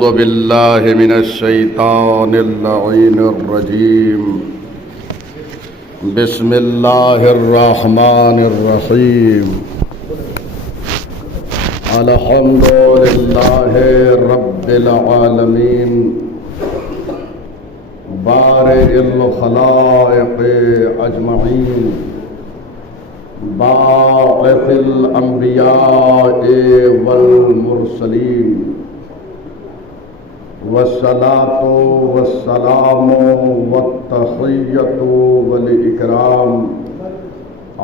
أعوذ بالله من الشيطان اللعين الرجيم. بسم الله الرحمن الرحيم. الحمد لله رب العالمين بارئ الخلائق أجمعين باعث الأنبياء والمرسلين والصلاة والسلام والتحية والإكرام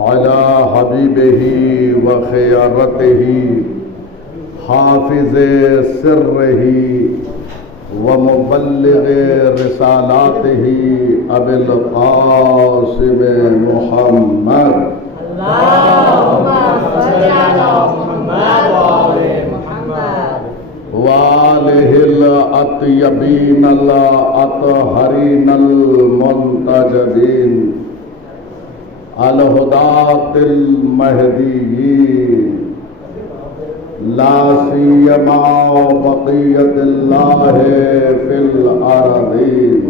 على حبيبه وخيرته حافظ سره ومبلغ رسالاته أبي القاسم محمد اللهم صل على محمد وآل محمد وآله الأطيبين الأطهرين المنتجبين الهداة المهديين لا سيما بقية الله في الأرضين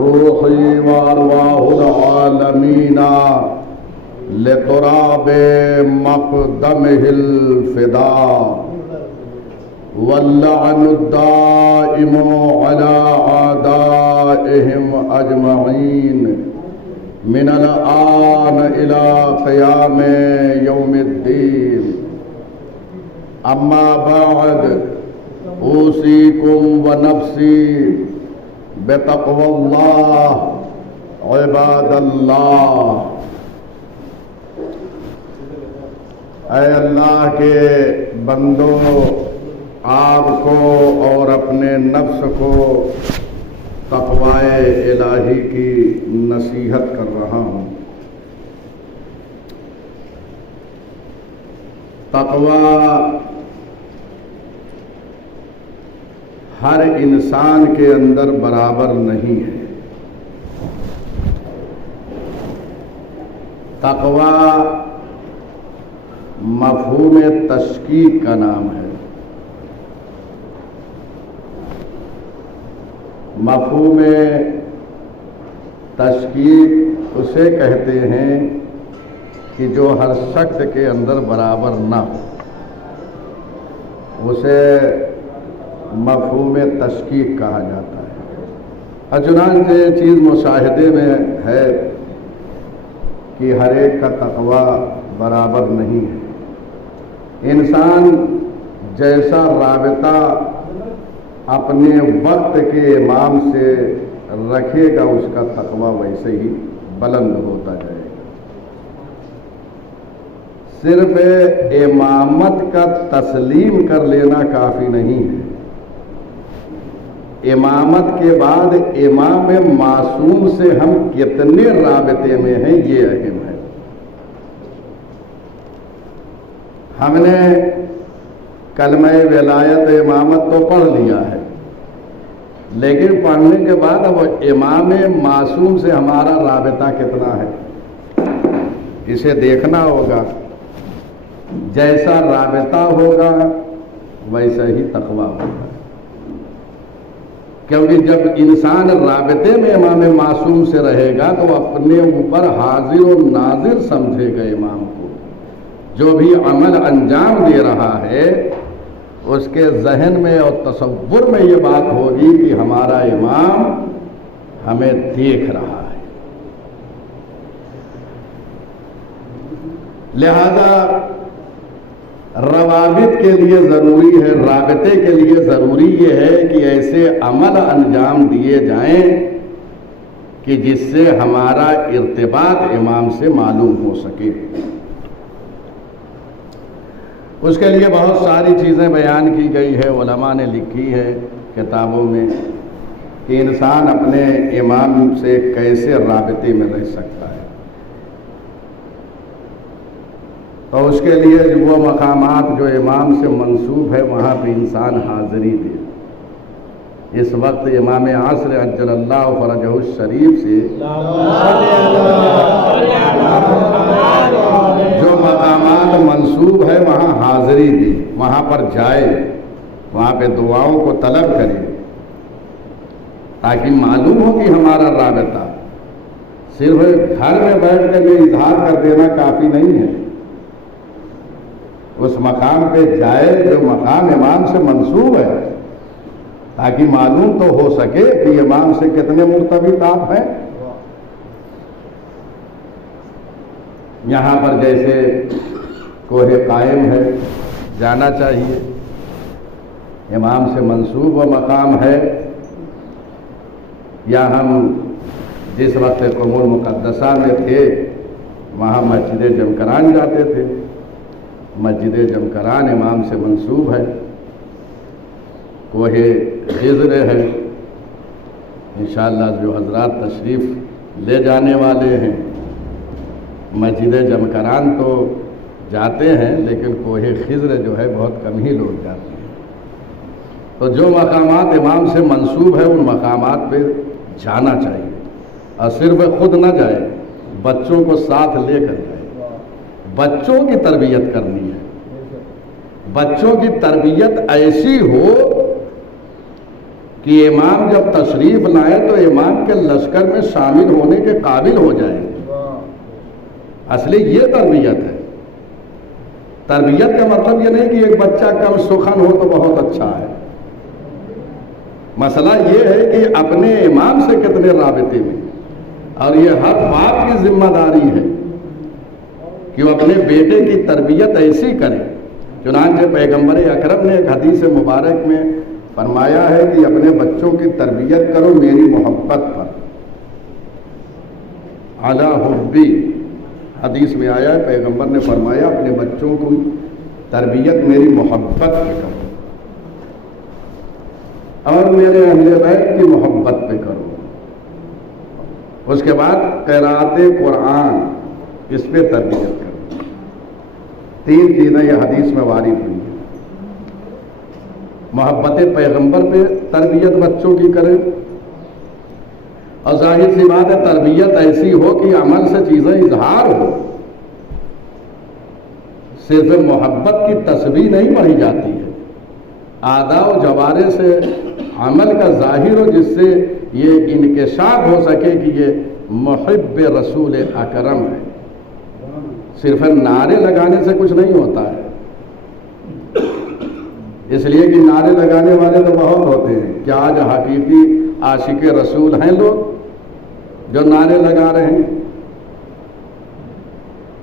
روحي وأرواح العالمين لتراب مقدمه الفداء واللعن الدائم على أعدائهم أجمعين من الآن إلى قيام يوم الدين. أما بعد أوصيكم ونفسي بتقوى الله عباد الله. اے اللہ کے بندوں، آپ کو اور اپنے نفس کو تقوی الہی کی نصیحت کر رہا ہوں. تقوی ہر انسان کے اندر برابر نہیں ہے. تقوی مفہوم تشکیک کا نام ہے. مفہوم تشکیک اسے کہتے ہیں کہ جو ہر شخص کے اندر برابر نہ ہو، اسے مفہوم تشکیک کہا جاتا ہے. چنانچہ یہ چیز مشاہدے میں ہے کہ ہر ایک کا تقوی برابر نہیں ہے. انسان جیسا رابطہ اپنے وقت کے امام سے رکھے گا، اس کا تقوی ویسے ہی بلند ہوتا جائے گا. صرف امامت کا تسلیم کر لینا کافی نہیں ہے. امامت کے بعد امام معصوم سے ہم کتنے رابطے میں ہیں، یہ اہم ہے. ہم نے کلمہ ولایت امامت تو پڑھ لیا ہے، لیکن پڑھنے کے بعد اب امام معصوم سے ہمارا رابطہ کتنا ہے، اسے دیکھنا ہوگا. جیسا رابطہ ہوگا ویسا ہی تقویٰ ہوگا. کیونکہ جب انسان رابطے میں امام معصوم سے رہے گا تو اپنے اوپر حاضر و ناظر سمجھے گا. امام کو جو بھی عمل انجام دے رہا ہے، اس کے ذہن میں اور تصور میں یہ بات ہوگی کہ ہمارا امام ہمیں دیکھ رہا ہے. لہذا روابط کے لیے ضروری ہے، رابطے کے لیے ضروری یہ ہے کہ ایسے عمل انجام دیے جائیں کہ جس سے ہمارا ارتباط امام سے معلوم ہو سکے. اس کے لیے بہت ساری چیزیں بیان کی گئی ہے، علماء نے لکھی ہے کتابوں میں کہ انسان اپنے امام سے کیسے رابطے میں رہ سکتا ہے. تو اس کے لیے وہ مقامات جو امام سے منسوب ہے وہاں پہ انسان حاضری دے. اس وقت امام عصر عجل اللہ فرجہ الشریف سے جو مقامات منسوب ہے وہاں حاضری دے، وہاں پر جائے. وہاں پہ دعاؤں کو طلب کرے تاکہ معلوم ہو کہ ہمارا رابطہ صرف گھر میں بیٹھ کر یہ اظہار کر دینا کافی نہیں ہے. اس مقام پہ جائے جو مقام امام سے منسوب ہے تاکہ معلوم تو ہو سکے کہ امام سے کتنے مرتبط آپ ہیں. یہاں پر جیسے کوہ قائم ہے جانا چاہیے، امام سے منسوب و مقام ہے. یا ہم جس وقت قم المقدسہ میں تھے وہاں مسجد جمکران جاتے تھے، مسجد جمکران امام سے منسوب ہے. کوہ خضر ہے، انشاءاللہ جو حضرات تشریف لے جانے والے ہیں مسجد جمکران تو جاتے ہیں لیکن کوہ خضر جو ہے بہت کم ہی لوگ جاتے ہیں. تو جو مقامات امام سے منسوب ہے ان مقامات پہ جانا چاہیے، اور صرف خود نہ جائے، بچوں کو ساتھ لے کر جائے. بچوں کی تربیت کرنی ہے. بچوں کی تربیت ایسی ہو کہ امام جب تشریف لائے تو امام کے لشکر میں شامل ہونے کے قابل ہو جائے. اصلی یہ تربیت ہے. تربیت کا مطلب یہ نہیں کہ ایک بچہ کم سخن ہو تو بہت اچھا ہے. مسئلہ یہ ہے کہ اپنے امام سے کتنے رابطے میں، اور یہ ہر باپ کی ذمہ داری ہے کہ وہ اپنے بیٹے کی تربیت ایسی کرے. چنانچہ پیغمبر اکرم نے ایک حدیث مبارک میں فرمایا ہے کہ اپنے بچوں کی تربیت کرو میری محبت پر. علی حبی حدیث میں آیا ہے، پیغمبر نے فرمایا اپنے بچوں کو تربیت میری محبت پہ کرو اور میرے اہل بیت کی محبت پہ کرو. اس کے بعد قراءت قرآن، اس پہ تربیت کرو. 3 چیزیں یہ حدیث میں وارد ہوئی ہیں. محبت پیغمبر پہ تربیت بچوں کی کریں، اور ظاہر سی بات ہے تربیت ایسی ہو کہ عمل سے چیزیں اظہار ہو. صرف محبت کی تسبیح نہیں پڑھی جاتی ہے، اعضاء و جوارح سے عمل کا ظاہر ہو جس سے یہ انکشاف ہو سکے کہ یہ محب رسول اکرم ہے. صرف نعرے لگانے سے کچھ نہیں ہوتا ہے، اس لیے کہ نعرے لگانے والے تو بہت ہوتے ہیں. کیا آج حقیقی عاشق رسول ہیں لوگ جو نعرے لگا رہے ہیں؟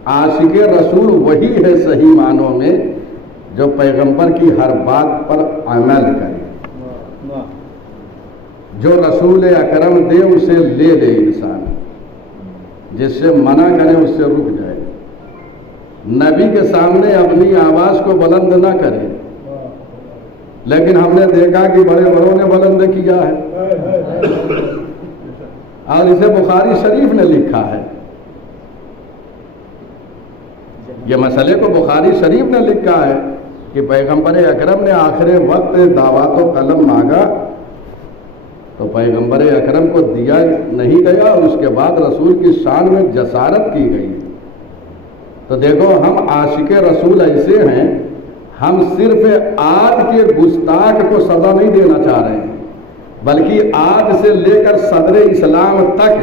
عاشق رسول وہی ہے صحیح معنوں میں جو پیغمبر کی ہر بات پر عمل کرے. جو رسول اکرم دے اسے لے لے انسان، جس سے منع کرے اس سے رک جائے. نبی کے سامنے اپنی آواز کو بلند نہ کرے، لیکن ہم نے دیکھا کہ بڑے بڑوں نے بلند کیا ہے، اور اسے بخاری شریف نے لکھا ہے. یہ مسئلے کو بخاری شریف نے لکھا ہے کہ پیغمبر اکرم نے آخر وقت دعوت و قلم مانگا تو پیغمبر اکرم کو دیا نہیں گیا، اور اس کے بعد رسول کی شان میں جسارت کی گئی. تو دیکھو ہم عاشق رسول ایسے ہیں، ہم صرف آج کے گستاخ کو سزا نہیں دینا چاہ رہے ہیں، بلکہ آج سے لے کر صدر اسلام تک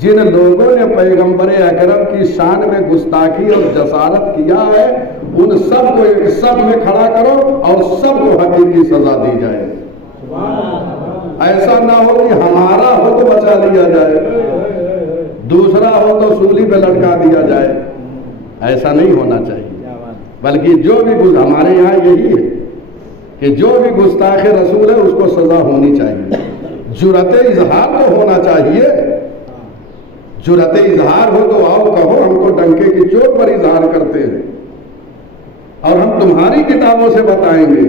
جن لوگوں نے پیغمبر اکرم کی شان میں گستاخی اور جسارت کیا ہے ان سب کو ایک صف میں کھڑا کرو اور سب کو حقیقی سزا دی جائے. ایسا نہ ہو کہ ہمارا ہو تو بچا لیا جائے، دوسرا ہو تو سولی پہ لٹکا دیا جائے. ایسا نہیں ہونا چاہیے، بلکہ جو بھی ہمارے یہاں یہی ہے کہ جو بھی گستاخ رسول ہے اس کو سزا ہونی چاہیے. جرأت اظہار تو ہونا چاہیے. جرأت اظہار ہو تو آؤ کہو ہم تو ڈنکے کی چوٹ پر اظہار کرتے ہیں، اور ہم تمہاری کتابوں سے بتائیں گے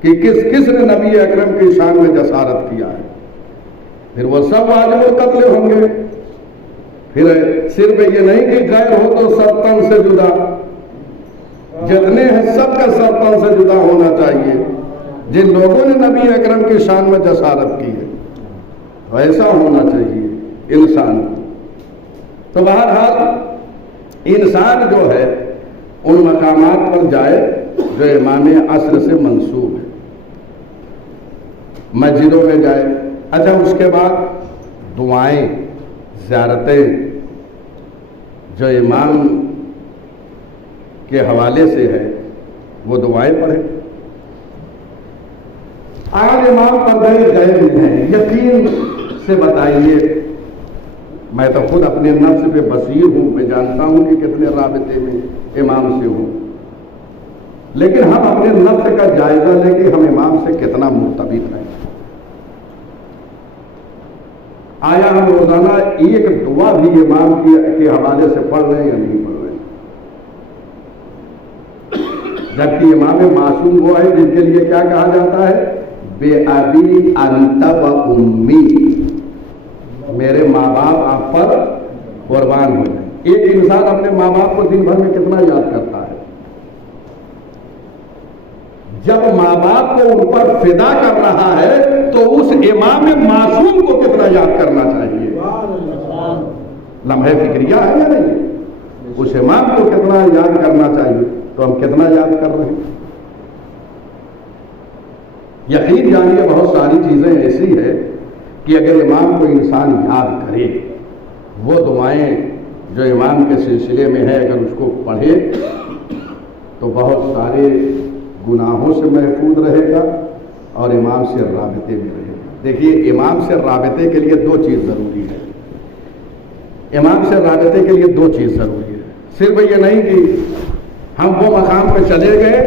کہ کس کس نے نبی اکرم کی شان میں جسارت کیا ہے. پھر وہ سب واجب القتل ہوں گے. پھر صرف یہ نہیں کہ غیر ہو تو سب تن سے جدا، جتنے ہیں سب کا سب تن سے جدا ہونا چاہیے جن لوگوں نے نبی اکرم کی شان میں جسارت کی ہے. تو ایسا ہونا چاہیے انسان. تو بہرحال انسان جو ہے ان مقامات پر جائے جو امام عصر سے منسوب ہے. مسجدوں میں جائے. اچھا اس کے بعد دعائیں زیارتیں جو امام کے حوالے سے ہے وہ دعائیں پڑھیں. آج امام پردہ غیب ہیں, یقین سے بتائیے, میں تو خود اپنے نفس پہ بصیر ہوں, میں جانتا ہوں کہ کتنے رابطے میں امام سے ہوں, لیکن ہم اپنے نفس کا جائزہ لیں کہ ہم امام سے کتنا مرتبط ہیں. آیا ہم روزانہ ایک دعا بھی امام کے حوالے سے پڑھ رہے ہیں یا نہیں پڑھ رہے ہیں؟ جبکہ امام معصوم وہ ہے جن کے لیے کیا کہا جاتا ہے, بے ابی انت و امی, میرے ماں باپ آپ پر قربان ہو جائیں. ایک انسان اپنے ماں باپ کو دن بھر میں کتنا یاد کرتا ہے؟ جب ماں باپ کو ان پر فدا کر رہا ہے تو اس امام معصوم کو کتنا یاد کرنا چاہیے؟ لمحہ فکریہ ہے یا نہیں؟ اس امام کو کتنا یاد کرنا چاہیے, تو ہم کتنا یاد کر رہے ہیں؟ یقین جانیے بہت ساری چیزیں ایسی ہے کہ اگر امام کو انسان یاد کرے, وہ دعائیں جو امام کے سلسلے میں ہے اگر اس کو پڑھے تو بہت سارے گناہوں سے محفوظ رہے گا اور امام سے رابطے میں رہے گا. دیکھیے امام سے رابطے کے لیے دو چیز ضروری ہے. امام سے رابطے کے لیے دو چیز ضروری ہے. صرف یہ نہیں کہ ہم وہ مقام پہ چلے گئے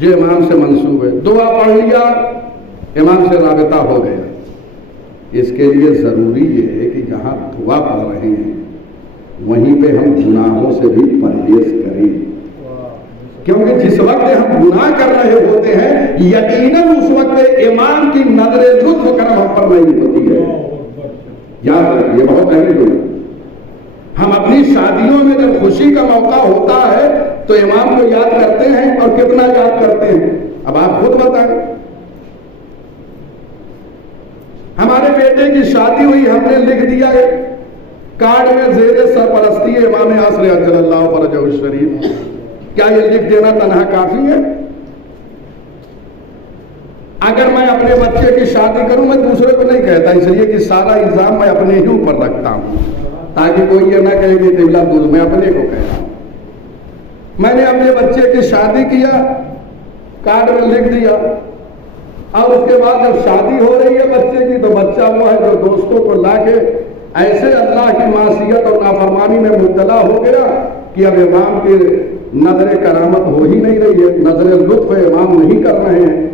جو امام سے منسوب ہے, دعا پڑھ لیا, امام سے رابطہ ہو گیا. اس کے لیے ضروری یہ ہے کہ جہاں دعا پڑھ رہے ہیں وہیں پہ ہم گناہوں سے بھی پرہیز کریں, کیونکہ جس وقت ہم گناہ کر رہے ہوتے ہیں یقیناً اس وقت امام کی نظر لطف کرم ہم پر نہیں ہوتی ہے. یاد رکھیے, بہت اہم ہے. ہم اپنی شادیوں میں جب خوشی کا موقع ہوتا ہے تو امام کو یاد کرتے ہیں, اور کتنا یاد کرتے ہیں اب آپ خود بتائیں. ہمارے بیٹے کی شادی ہوئی, ہم نے لکھ دیا ہے کارڈ میں زیر سرپرستی امام عصر عجل اللہ فرجہ الشریف. کیا یہ لکھ دینا تنہا کافی ہے؟ اگر میں اپنے بچے کی شادی کروں, میں دوسرے کو نہیں کہتا, اس لیے کہ سارا الزام میں اپنے ہی اوپر رکھتا ہوں تاکہ کوئی یہ نہ کہے کہ قبلہ دور, میں اپنے کو کہتا ہوں. میں نے اپنے بچے کی شادی کیا, کارڈ میں لکھ دیا, اور اس کے بعد جب شادی ہو رہی ہے بچے کی تو بچہ وہ ہے جو دوستوں کو لا کے ایسے اللہ کی معصیت اور نافرمانی میں مبتلا ہو گیا کہ اب امام کی نظر کرامت ہو ہی نہیں رہی ہے, نظر لطف امام نہیں کر رہے ہیں.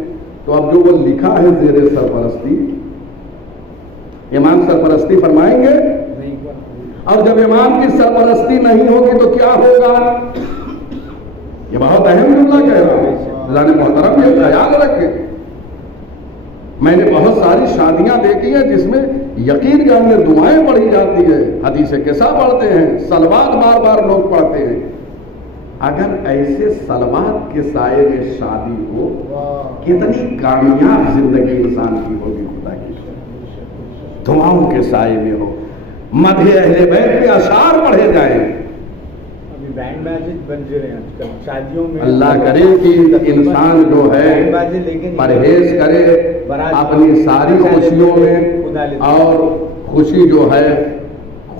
تو اب جو وہ لکھا ہے زیر سرپرستی, امام سرپرستی فرمائیں گے, اور جب امام کی سرپرستی نہیں ہوگی تو کیا ہوگا؟ یہ بہت اہم جملہ کہہ رہا ہوں, ذرا محترم یہ خیال رکھیں. میں نے بہت ساری شادیاں دیکھی ہیں جس میں یقین جانیے دعائیں پڑھی جاتی ہے, حدیث قصہ پڑھتے ہیں, صلوات بار بار لوگ پڑھتے ہیں. اگر ایسے صلوات کے سائے میں شادی ہو, کتنی کامیاب زندگی انسان کی ہوگی. خدا کی دعاؤں کے سائے میں ہو, مدح اہل بیت کے اشعار پڑھے جائیں. شادیوں میں اللہ کرے کہ انسان جو ہے پرہیز کرے اپنی ساری خوشیوں میں, اور خوشی جو ہے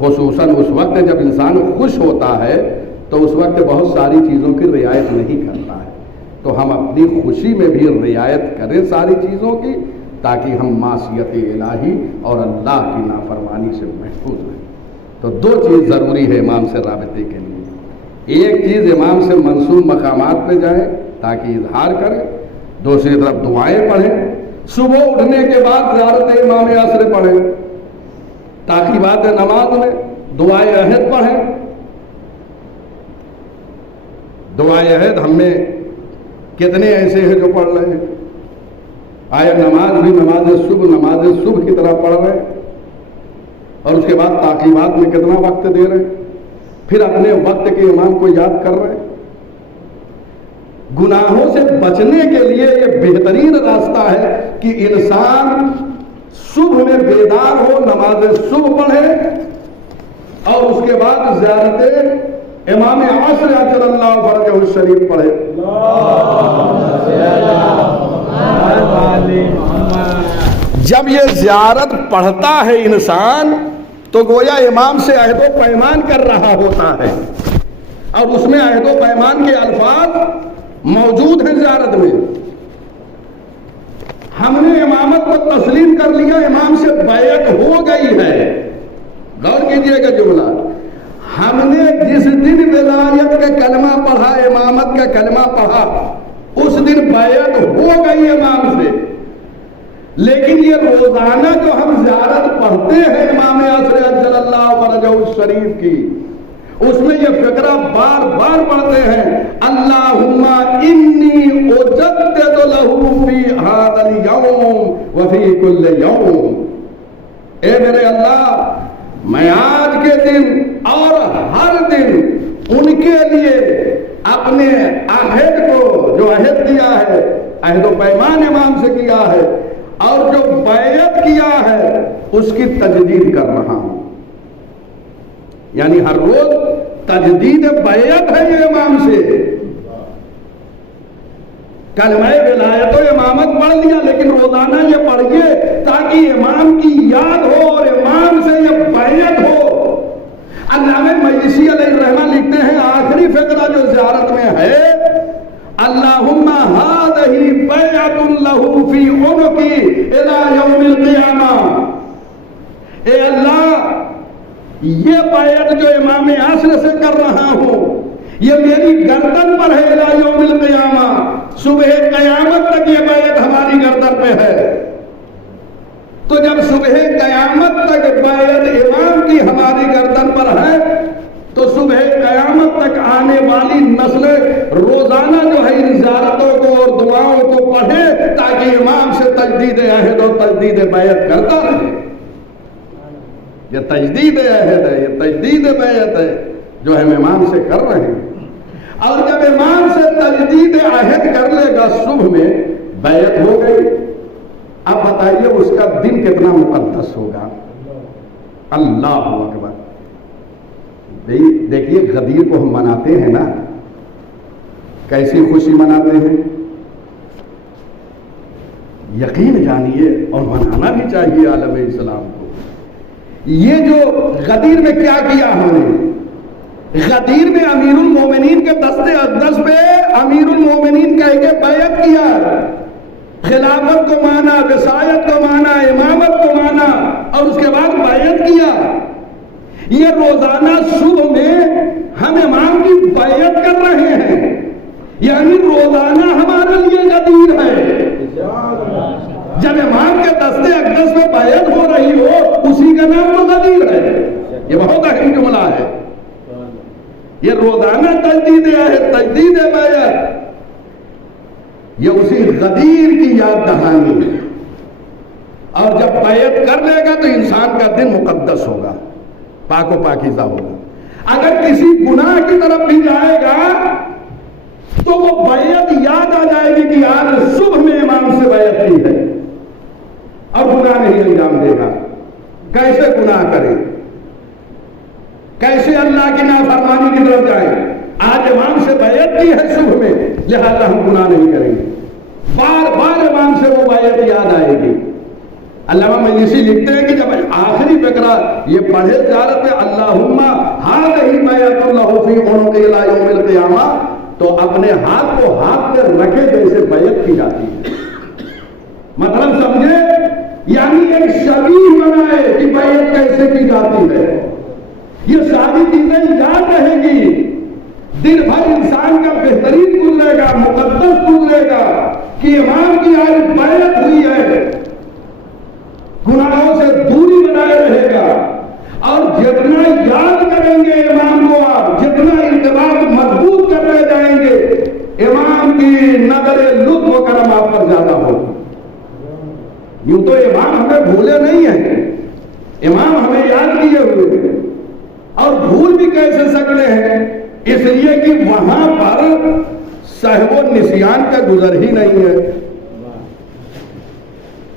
خصوصاً اس وقت جب انسان خوش ہوتا ہے تو اس وقت بہت ساری چیزوں کی رعایت نہیں کرتا ہے. تو ہم اپنی خوشی میں بھی رعایت کریں ساری چیزوں کی, تاکہ ہم معصیت الہی اور اللہ کی نافرمانی سے محفوظ رہیں. تو دو چیز ضروری ہے امام سے رابطے کے لیے. ایک چیز امام سے منسوب مقامات پہ جائیں تاکہ اظہار کریں, دوسری طرف دعائیں پڑھیں. صبح اٹھنے کے بعد زیارت امام عصر پڑھیں, تاکیبات نماز میں دعائے عہد پڑھیں. دعائے عہد ہم میں کتنے ایسے ہیں جو پڑھ رہے ہیں؟ آیا نماز بھی نماز صبح کی طرح پڑھ رہے ہیں, اور اس کے بعد تاکیبات میں کتنا وقت دے رہے ہیں, پھر اپنے وقت کے امام کو یاد کر رہے ہیں. گناہوں سے بچنے کے لیے یہ بہترین راستہ ہے کہ انسان صبح میں بیدار ہو, نماز صبح پڑھے, اور اس کے بعد زیارت امام عصر عجل اللہ فرجہ الشریف پڑھے. جب یہ زیارت پڑھتا ہے انسان تو گویا امام سے عہد و پیمان کر رہا ہوتا ہے، اور اس میں عہد و پیمان کے الفاظ موجود ہیں زیارت میں۔ ہم نے امامت کو تسلیم کر لیا، امام سے بیعت ہو گئی ہے۔ غور کیجئے گا جملہ، ہم نے جس دن ولایت کا کلمہ پڑھا، امامت کا کلمہ پڑھا، اس دن بیعت ہو گئی امام سے۔ لیکن یہ روزانہ جو ہم زیارت پڑھتے ہیں امام عصر عجل اللہ فرجہ الشریف کی، اس میں یہ فقرہ بار بار پڑھتے ہیں، اللہم انی اجدد لہ فی ھذا الیوم وفی کل یوم، اے میرے اللہ میں آج کے دن اور ہر دن ان کے لیے اپنے عہد کو، جو عہد کیا ہے، عہد و پیمان امام سے کیا ہے اور جو بیعت کیا ہے، اس کی تجدید کر رہا ہوں۔ یعنی ہر روز تجدید بیعت ہے یہ امام سے۔ کلمہ ولایت و امامت پڑھ لیا، لیکن روزانہ یہ پڑھیے تاکہ امام کی یاد ہو اور امام سے یہ بیعت ہو۔ علامہ مجلسی علیہ الرحمہ لکھتے ہیں آخری فقرہ جو زیارت میں ہے، اللہم ھذہ بیعۃ لہ فی عنقی الی یوم القیامہ، اے اللہ یہ بیعت جو امام عصر سے کر رہا ہوں یہ میری گردن پر ہے الی یوم القیامہ، صبح قیامت تک یہ بیعت ہماری گردن پہ ہے۔ تو جب صبح قیامت تک بیعت امام کی ہماری گردن پر ہے تو صبح قیامت تک آنے والی نسلیں روزانہ جو ہے ان زیارتوں کو اور دعاؤں کو پڑھے تاکہ امام سے تجدید عہد اور تجدید بیعت کرتا رہے۔ یہ تجدید عہد ہے، یہ تجدید بیعت ہے جو ہم امام سے کر رہے ہیں۔ اور جب امام سے تجدید عہد کر لے گا، صبح میں بیعت ہو گئی، اب بتائیے اس کا دن کتنا مقدس ہوگا۔ اللہ اکبر۔ دیکھیے غدیر کو ہم مناتے ہیں نا، کیسی خوشی مناتے ہیں، یقین جانیے اور منانا بھی چاہیے عالم اسلام کو۔ یہ جو غدیر میں کیا کیا ہم نے، غدیر میں امیر المومنین کے دست اقدس پہ امیر المومنین کہہ کے بیعت کیا، خلافت کو مانا، وصایت کو مانا، امامت کو مانا، اور اس کے بعد بیعت کیا۔ یہ روزانہ صبح میں ہم امام کی بیعت کر رہے ہیں، یعنی روزانہ ہمارے لیے غدیر ہے۔ جب امام کے دست اقدس میں بیعت ہو رہی ہو، اسی کا نام تو غدیر ہے۔ یہ بہت اہم جملہ ہے۔ یہ روزانہ تجدید ہے، تجدید بیعت، یہ اسی غدیر کی یاد دہانی ہے۔ اور جب بیعت کر لے گا تو انسان کا دن مقدس ہوگا، پاک و پاکیزہ ہوگا۔ اگر کسی گناہ کی طرف بھی جائے گا تو وہ بیعت یاد آ جائے گی کہ آج صبح میں امام سے بیعت کی ہے، اور گناہ نہیں انجام دے گا۔ کیسے گناہ کرے، کیسے اللہ کی نافرمانی کی طرف جائے؟ آج امام سے بیعت کی ہے صبح میں، لہذا ہم گناہ نہیں کریں گے۔ بار بار امام سے وہ بیعت یاد آئے گی۔ علامہ مجلسی لکھتے ہیں کہ جب آخری فقرہ یہ پڑھے زیارت میں اللہم ھذہ بیعۃ لہ فی عنقی الی یوم القیامہ، تو اپنے ہاتھ کو ہاتھ پہ رکھے جیسے بیعت کی جاتی ہے۔ مطلب سمجھے، یعنی ایک شبیہ بنائے کہ بیعت کیسے کی جاتی ہے۔ یہ ساری چیزیں یاد رہے گی، دن بھر انسان کا بہترین گزرے گا، مقدس گزرے گا کہ امام کی آج بیعت ہوئی ہے، گناہوں سے دوری بنائے رہے گا۔ اور جتنا یاد کریں گے امام کو آپ، جتنا ارتباط مضبوط کرتے جائیں گے، امام کی نظر لطف و کرم آپ پر زیادہ ہوگی۔ یوں تو امام ہمیں بھولے نہیں ہیں، امام ہمیں یاد کیے ہوئے ہیں، اور بھول بھی کیسے سکتے ہیں، اس لیے کہ وہاں پر سہو و نسیان کا گزر ہی نہیں ہے۔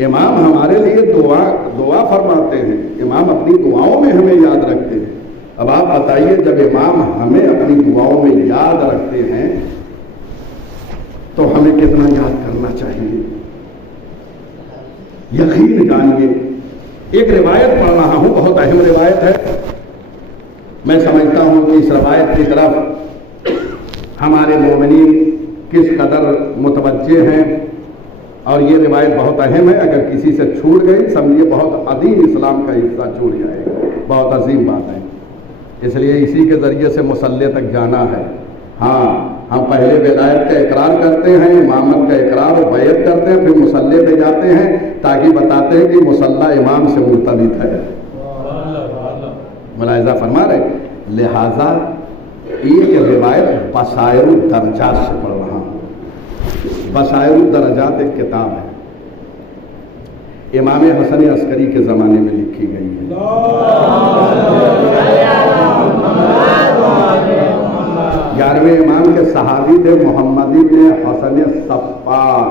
امام ہمارے لیے دعا فرماتے ہیں، امام اپنی دعاؤں میں ہمیں یاد رکھتے ہیں۔ اب آپ بتائیے، جب امام ہمیں اپنی دعاؤں میں یاد رکھتے ہیں تو ہمیں کتنا یاد کرنا چاہیے۔ یقین جانیے، ایک روایت پڑھ رہا ہوں، بہت اہم روایت ہے، میں سمجھتا ہوں کہ اس روایت کی طرف ہمارے مومنین کس قدر متوجہ ہیں، اور یہ روایت بہت اہم ہے، اگر کسی سے چھوٹ گئی سمجھیے بہت عظیم اسلام کا حصہ چھوٹ جائے گا، بہت عظیم بات ہے، اس لیے اسی کے ذریعے سے مصلی تک جانا ہے۔ ہاں، ہم پہلے ولایت کا اقرار کرتے ہیں، امامت کا اقرار و بیعت کرتے ہیں، پھر مصلی پہ جاتے ہیں تاکہ بتاتے ہیں کہ مصلی امام سے مرتبط ہے۔ ملاحظہ فرما رہے، لہذا ایک روایت بصائر الدرجات سے پڑھ رہا ہوں۔ بصائر الدرجات ایک کتاب ہے، امام حسن عسکری کے زمانے میں لکھی گئی ہے۔ 11ویں امام کے صحابی تھے محمد بن حسن صفار،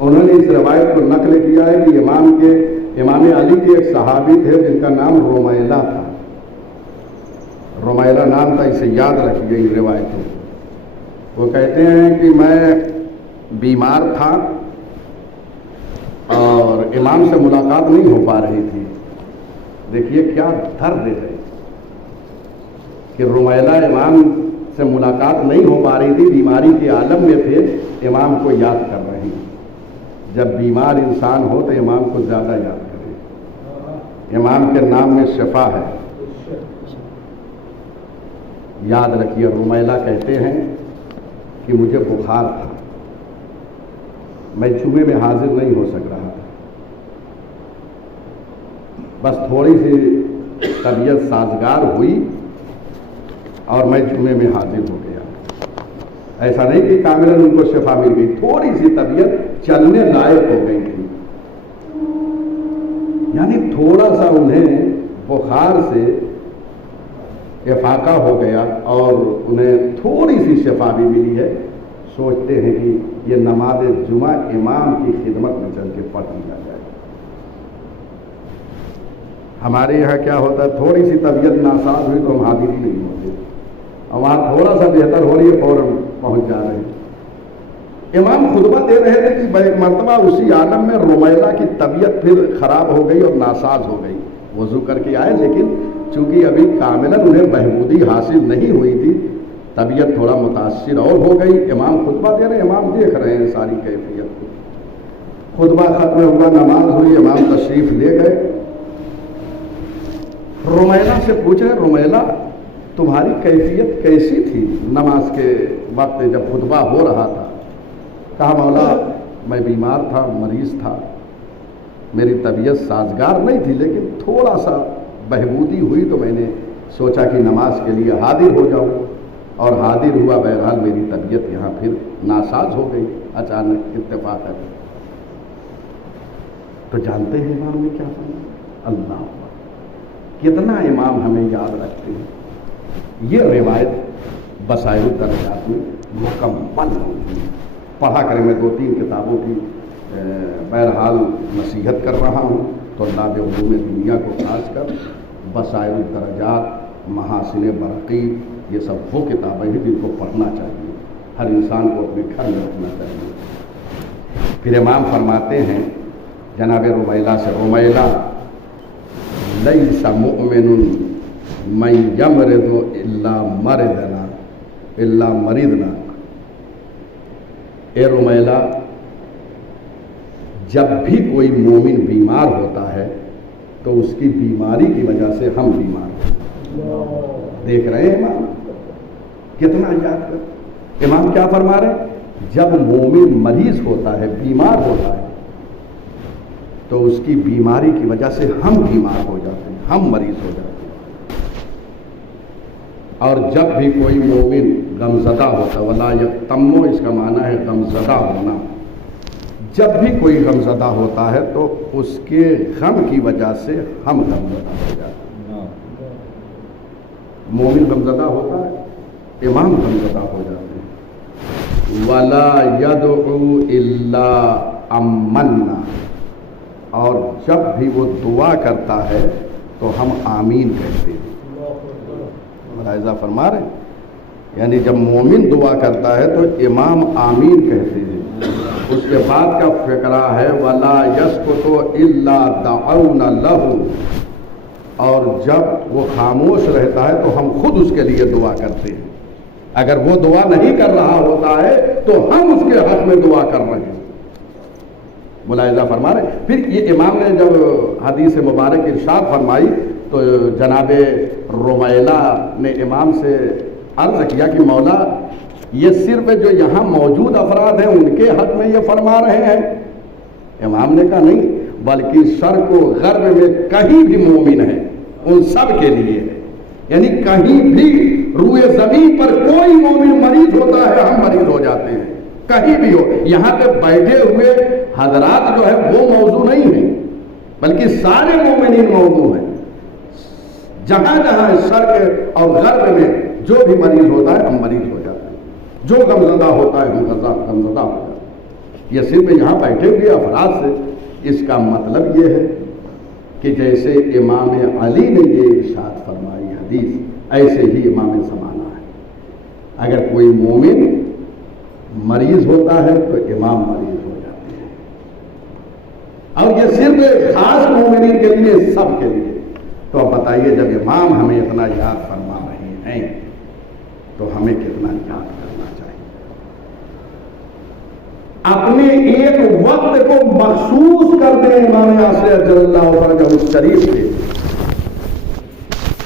انہوں نے اس روایت کو نقل کیا ہے کہ امام علی کے ایک صحابی تھے جن کا نام رمیلہ تھا، رمیلہ نام تھا، اسے یاد رکھیے اس روایت کو۔ وہ کہتے ہیں کہ میں بیمار تھا اور امام سے ملاقات نہیں ہو پا رہی تھی۔ دیکھیے کیا درد ہے کہ رمیلہ امام سے ملاقات نہیں ہو پا رہی تھی، بیماری کے عالم میں تھے، امام کو یاد کر رہے ہیں۔ جب بیمار انسان ہو تو امام کو زیادہ یاد کرے، امام کے نام میں شفا ہے۔ یاد رکھیے، رمیلہ کہتے ہیں کہ مجھے بخار تھا، میں جمعے میں حاضر نہیں ہو سک رہا تھا، بس تھوڑی سی طبیعت سازگار ہوئی اور میں جمعے میں حاضر ہو گیا۔ ایسا نہیں کہ کاملاً ان کو شفا مل گئی، تھوڑی سی طبیعت چلنے لائق ہو گئی تھی، یعنی تھوڑا سا انہیں بخار سے افاقہ ہو گیا اور انہیں تھوڑی سی شفا بھی ملی ہے۔ سوچتے ہیں کہ یہ نماز جمعہ امام کی خدمت میں چل کے پڑھ لیا جائے۔ ہمارے یہاں کیا ہوتا ہے، تھوڑی سی طبیعت ناساز ہوئی تو ہم حاضر ہی نہیں ہوتے، اور وہاں تھوڑا سا بہتر ہو رہی ہے فوراً پہنچ جا رہے ہیں۔ امام خطبہ دے رہے تھے کہ ایک مرتبہ اسی عالم میں رمیلہ کی طبیعت پھر خراب ہو گئی اور ناساز ہو گئی، وضو کر کے آئے، لیکن چونکہ ابھی کاملاً انہیں بہبودی حاصل نہیں ہوئی تھی، طبیعت تھوڑا متاثر اور ہو گئی۔ امام خطبہ دے رہے ہیں، امام دیکھ رہے ہیں ساری کیفیت کو۔ خطبہ ختم ہوا، نماز ہوئی، امام تشریف لے گئے، رمیلہ سے پوچھے، رمیلہ تمہاری کیفیت کیسی تھی نماز کے وقت جب خطبہ ہو رہا تھا؟ کہا مولا میں بیمار تھا، مریض تھا، میری طبیعت سازگار نہیں تھی، لیکن تھوڑا سا بہبودی ہوئی تو میں نے سوچا کہ نماز کے لیے حاضر ہو جاؤں، اور حاضر ہوا، بہرحال میری طبیعت یہاں پھر ناساز ہو گئی، اچانک اتفاق ہے۔ تو جانتے ہیں امام نے کیا فرمایا؟ اللہ کتنا امام ہمیں یاد رکھتے ہیں۔ یہ روایت بصائر الدرجات میں مکمل موجود ہے، پڑھا کریں، میں 2-3 کتابوں کی بہرحال نصیحت کر رہا ہوں، تو طلاب علوم دنیا کو خاص کر بصائر الدرجات، محاسن برقی، یہ سب وہ کتابیں ہیں جن کو پڑھنا چاہیے، ہر انسان کو اپنے گھر میں رکھنا چاہیے۔ پھر امام فرماتے ہیں جناب رمیلہ سے، رمیلہ لیس مؤمن من یمرض الا مرضنا، اے رمیلہ جب بھی کوئی مومن بیمار ہوتا ہے تو اس کی بیماری کی وجہ سے ہم بیمار ہیں۔ دیکھ رہے ہیں امام کتنا یاد کر، امام کیا فرما رہے ہیں؟ جب مومن مریض ہوتا ہے، بیمار ہوتا ہے، تو اس کی بیماری کی وجہ سے ہم بیمار ہو جاتے ہیں، ہم مریض ہو جاتے ہیں۔ اور جب بھی کوئی مومن غمزدہ ہوتا ہے، ولا یغتم، اس کا معنی ہے غمزدہ ہونا، جب بھی کوئی غمزدہ ہوتا ہے تو اس کے غم کی وجہ سے ہم غمزدہ ہو جاتے ہیں۔ مومن غمزدہ ہوتا ہے، امام غمزدہ ہو جاتے ہیں۔ ولا يدعو الا امنا، اور جب بھی وہ دعا کرتا ہے تو ہم آمین کہتے ہیں۔ ملاحظہ فرما رہے ہیں، یعنی جب مومن دعا کرتا ہے تو امام آمین کہتے ہیں۔ اس کے بعد کا فقرہ ہے وَلَا يَسْكُتُ إِلَّا دَعَوْنَ لَهُ، اور جب وہ خاموش رہتا ہے تو ہم خود اس کے لیے دعا کرتے ہیں. اگر وہ دعا نہیں کر رہا ہوتا ہے تو ہم اس کے حق میں دعا کر رہے ہیں. ملاحظہ فرما رہے ہیں. پھر یہ امام نے جب حدیث مبارک ارشاد فرمائی تو جناب رمیلہ نے امام سے عرض کیا کہ مولا یہ صرف جو یہاں موجود افراد ہیں ان کے حق میں یہ فرما رہے ہیں؟ امام نے کہا نہیں، بلکہ شرق و غرب میں کہیں بھی مومن ہے ان سب کے لیے ہے. یعنی کہیں بھی روئے زمین پر کوئی مومن مریض ہوتا ہے ہم مریض ہو جاتے ہیں، کہیں بھی ہو. یہاں پہ بیٹھے ہوئے حضرات جو ہے وہ موضوع نہیں ہے، بلکہ سارے مومنین موضوع ہیں. جہاں جہاں شرق اور غرب میں جو بھی مریض ہوتا ہے ہم مریض ہو جاتے ہیں، جو غمزدہ ہوتا ہے ہم غمزدہ ہو جاتے ہیں. یہ صرف یہاں بیٹھے ہوئے افراد سے اس کا مطلب یہ ہے کہ جیسے امام علی نے یہ ارشاد فرمائی حدیث، ایسے ہی امام زمانہ ہے. اگر کوئی مومن مریض ہوتا ہے تو امام مریض ہو جاتے ہیں. اور یہ صرف خاص مومنین کے لیے، سب کے لیے. تو اب بتائیے جب امام ہمیں اتنا یاد فرما رہے ہیں تو ہمیں کتنا یاد کرنا چاہیے. اپنے ایک وقت کو مخصوص کر دیں امام عاصر رضی اللہ عنہ شریف سے.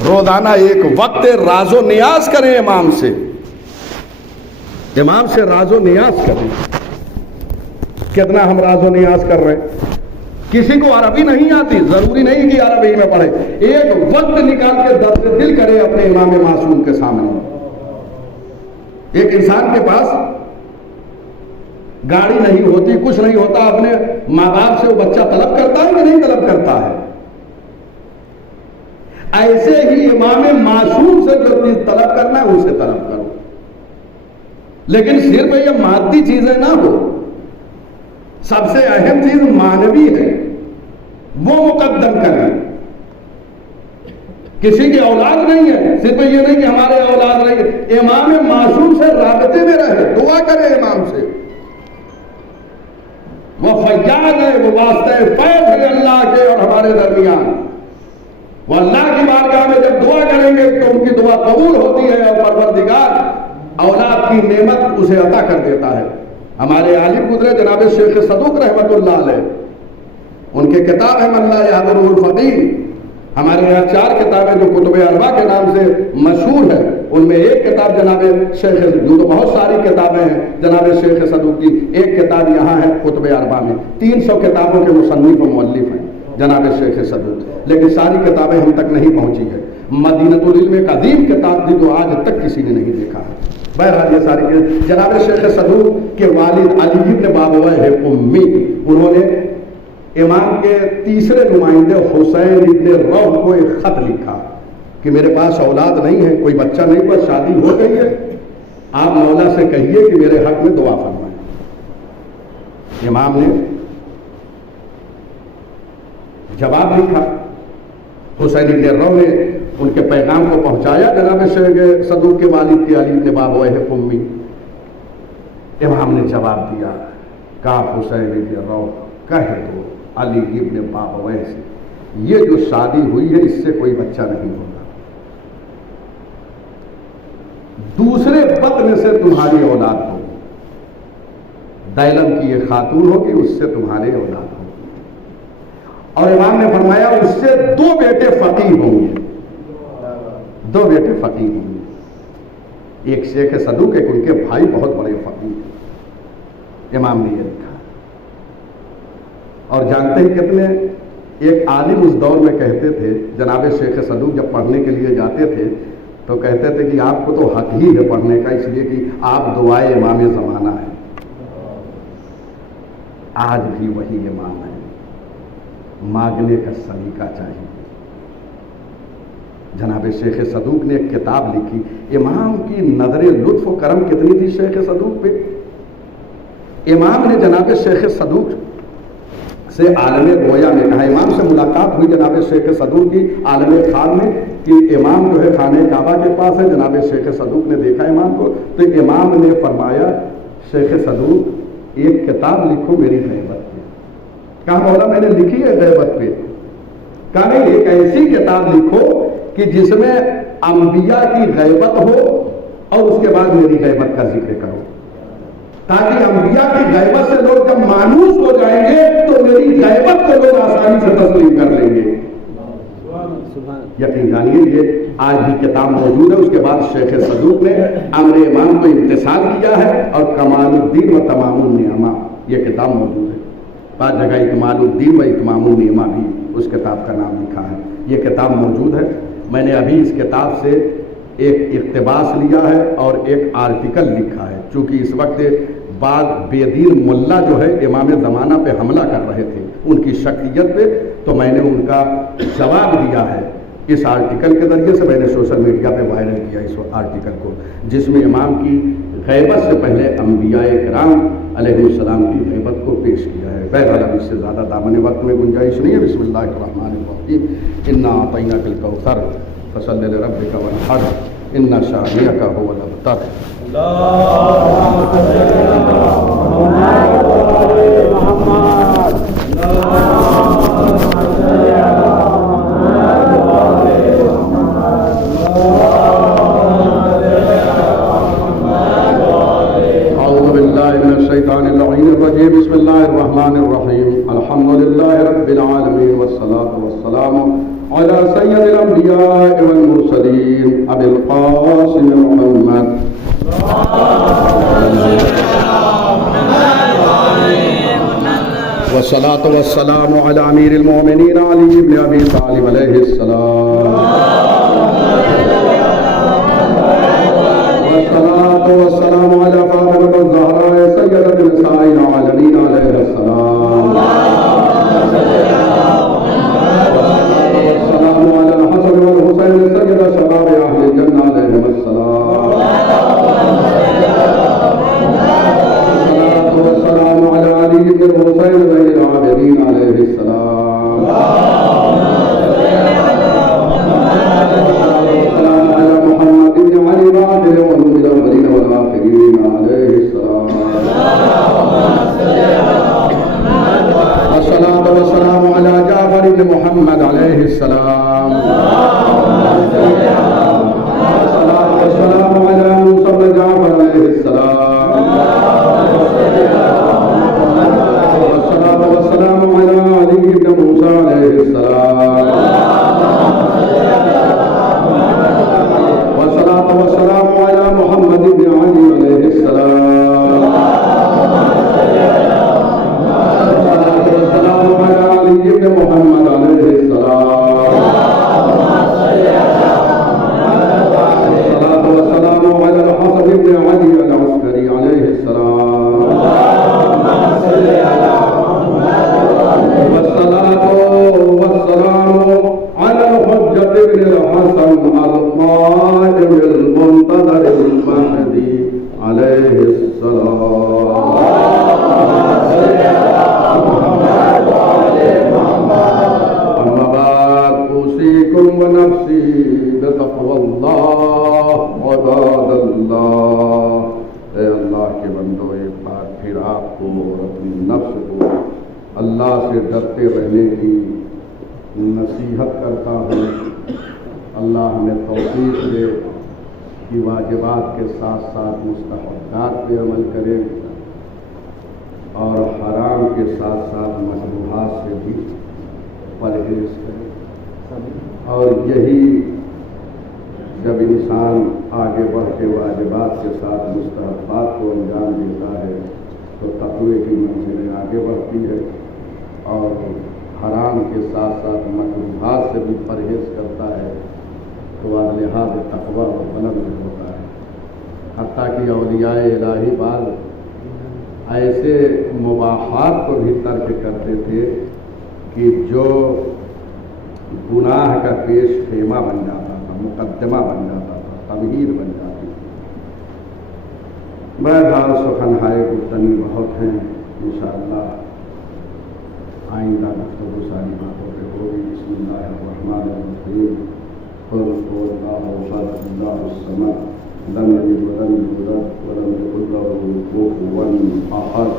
روزانہ ایک وقت راز و نیاز کریں امام سے، امام سے راز و نیاز کریں. کتنا ہم راز و نیاز کر رہے ہیں؟ کسی کو عربی نہیں آتی، ضروری نہیں کہ عربی میں پڑھے. ایک وقت نکال کے درد دل کرے اپنے امام معصوم کے سامنے. ایک انسان کے پاس گاڑی نہیں ہوتی، کچھ نہیں ہوتا، اپنے ماں باپ سے وہ بچہ طلب کرتا ہے کہ نہیں طلب کرتا ہے؟ ایسے ہی امام معصوم سے جو چیز طلب کرنا ہے اسے طلب کرو. لیکن صرف یہ مادی چیزیں نہ ہو، سب سے اہم چیز مانوی ہے، وہ مقدم کریں. کسی کی اولاد نہیں ہے، صرف یہ نہیں کہ ہمارے اولاد نہیں ہے، امام معصوم سے رابطے میں رہے، دعا کرے امام سے. وہ فیاض ہے، وہ واسطہ فیض ہے اللہ کے اور ہمارے درمیان. وہ اللہ کی بارگاہ میں جب دعا کریں گے تو ان کی دعا قبول ہوتی ہے اور پروردگار اولاد کی نعمت اسے عطا کر دیتا ہے. ہمارے عالم گزرے جناب شیخ صدوق رحمۃ اللہ علیہ، ان کے کتاب ہے من لا یحضرہ الفقیہ. ہمارے یہاں 4 کتابیں جو کتب اربع کے نام سے مشہور ہے، ان میں ایک کتاب جناب شیخ، جو تو بہت ساری کتابیں ہیں جناب شیخ صدوق کی، ایک کتاب یہاں ہے کتب اربع میں. 300 کتابوں کے مصنف و مؤلف ہیں جناب شیخ صدوق، لیکن ساری کتابیں ہم تک نہیں پہنچی ہے. مدینۃ العلم ایک عظیم کتاب تھی جو آج تک کسی نے نہیں دیکھا ہے. بہرحال یہ ساری جناب شیخ صدوق کے والد علی بن بابویہ امی، انہوں نے امام کے تیسرے نمائندے حسین ابن روح کو ایک خط لکھا کہ میرے پاس اولاد نہیں ہے، کوئی بچہ نہیں ہوا، شادی ہو گئی ہے، آپ مولا سے کہیے کہ میرے حق میں دعا فرمائیں. امام نے جواب لکھا. حسین ابن روح نے ان کے پیغام کو پہنچایا جناب شیخ صدوق کے والد کے علی بن بابویہ امی. امام نے جواب دیا، کہا حسین ابن روح کہہ دو علی ابن بابویہ سے یہ جو شادی ہوئی ہے اس سے کوئی بچہ نہیں ہوگا، دوسرے بطن سے تمہاری اولاد ہوگی، دیلم کی یہ خاتون ہوگی، اس سے تمہاری اولاد ہوگی. اور امام نے فرمایا اس سے 2 بیٹے فقیہ ہوں گے، 2 بیٹے فقیہ ہوں گے. ایک شیخ صدوق، ایک ان کے بھائی بہت بڑے فقیہ. امام نے یہ لکھا. اور جانتے ہیں کتنے ایک عالم اس دور میں کہتے تھے، جناب شیخ صدوق جب پڑھنے کے لیے جاتے تھے تو کہتے تھے کہ آپ کو تو حق ہی ہے پڑھنے کا، اس لیے کہ آپ دعائے امام زمانہ ہیں. آج بھی وہی امام ہے، مانگنے کا سلیقہ چاہیے. جناب شیخ صدوق نے ایک کتاب لکھی. امام کی نظر لطف و کرم کتنی تھی شیخ صدوق پہ. امام نے جناب شیخ صدوق سے عالم گویا میں کہا، امام سے ملاقات ہوئی جناب شیخ صدوق کی عالم خان میں کہ امام جو ہے خانہ کعبہ کے پاس ہے. جناب شیخ صدوق نے دیکھا امام کو تو امام نے فرمایا، شیخ صدوق ایک کتاب لکھو میری غیبت پہ. کہا مولا میں نے لکھی ہے غیبت پہ. کہا نہیں، ایک ایسی کتاب لکھو کہ جس میں انبیاء کی غیبت ہو اور اس کے بعد میری غیبت کا ذکر کرو، تاکہ انبیاء کی غیبت سے لوگ جب مانوس ہو جائیں گے تو میری غیبت کو لوگ آسانی سے تسلیم کر لیں گے. یقین جانیے یہ آج بھی کتاب موجود ہے. اس کے بعد شیخ صدوق نے امر امام کو امتثال کیا ہے اور کمال الدین و تمام النعمہ یہ کتاب موجود ہے. بعض جگہ اکمال الدین و اتمام النعمہ بھی اس کتاب کا نام لکھا ہے. یہ کتاب موجود ہے. میں نے ابھی اس کتاب سے ایک اقتباس لیا ہے اور ایک آرٹیکل لکھا ہے. چونکہ اس وقت بعض بے دین ملا جو ہے امام زمانہ پہ حملہ کر رہے تھے ان کی شخصیت پہ، تو میں نے ان کا جواب دیا ہے اس آرٹیکل کے ذریعے سے. میں نے سوشل میڈیا پہ وائرل کیا اس آرٹیکل کو، جس میں امام کی غیبت سے پہلے انبیاء کرام علیہ السلام کی غیبت کو پیش کیا ہے. بہرحال اب اس سے زیادہ دامن وقت میں گنجائش نہیں ہے. بسم اللہ الرحمن الرحیم. انا اعطیناک الکوثر فصل لربک وانحر ان شانئک هو الابتر. بسم اللہ الرحمن الرحیم. الحمد للہ رب العالمین والصلاة والسلام علی سید الانبیاء والمرسلین ابی القاسم محمد والصلاة والسلام علی امیر المؤمنین علی بن ابی طالب علیہ السلام والصلاة والسلام علی فاطمة الزہراء سیدۃ النساء العالمین علیہ السلام والسلام علی الحسن والحسین سید شباب اہل الجنہ علیہم السلام والصلاة والسلام علی علی بن الحسین زین العابدین علیہ السلام والسلام علی محمد بن علی باقر وعلوم الاولین والآخرین علیہ السلام والصلاة والسلام علی جعفر بن محمد علیہ السلام والصلاة والسلام علی موسیٰ بن جعفر علیہ السلام والصلاة والسلام علی علی بن موسیٰ علیہ السلام والصلاة والسلام علی محمد بن علی علیہ السلام والصلاة والسلام علی علی بن محمد علیہ السلام والصلاة والسلام علی الحسن بن علی العسکری علیہ السلام والصلاة والسلام على الحجة بن الحسن القائم المنتظر المهدي عليه السلام أما بعد أوصيكم ونفسي بتقوى الله عباد الله. اے اللہ کے بندو، ایک بار پھر آپ کو اور اپنی نفس کو اللہ سے ڈرتے رہنے کی نصیحت کرتا ہوں. اللہ ہمیں توفیق دے کہ واجبات کے ساتھ ساتھ مستحبات پہ عمل کریں اور حرام کے ساتھ ساتھ مکروہات سے بھی پرہیز کریں. اور یہی جب انسان آگے بڑھ کے واجبات کے ساتھ مستحبات کو انجام دیتا ہے تو تقوی کی منزلیں آگے بڑھتی ہے اور حرام کے ساتھ ساتھ مکروہات سے بھی پرہیز کرتا ہے تو لحاظ تقوی اور بلند ہوتا ہے. حتیٰ کہ اولیاء الہی بعض ایسے مباحات کو بھی ترک کرتے تھے کہ جو گناہ کا پیش خیمہ بن جاتا تھا، مقدمہ بن جاتا تھا، تمہید بن جاتی تھی. بہرحال سخنہائے گفتنی بہت ہیں، انشاءاللہ آئندہ گفتگو ساری باتوں پہ ہوگی. بسم اللہ الرحمن الرحیم. قل هو اللہ احد اللہ الصمد لم يلد ولم يولد ولم يكن له كفوا أحد.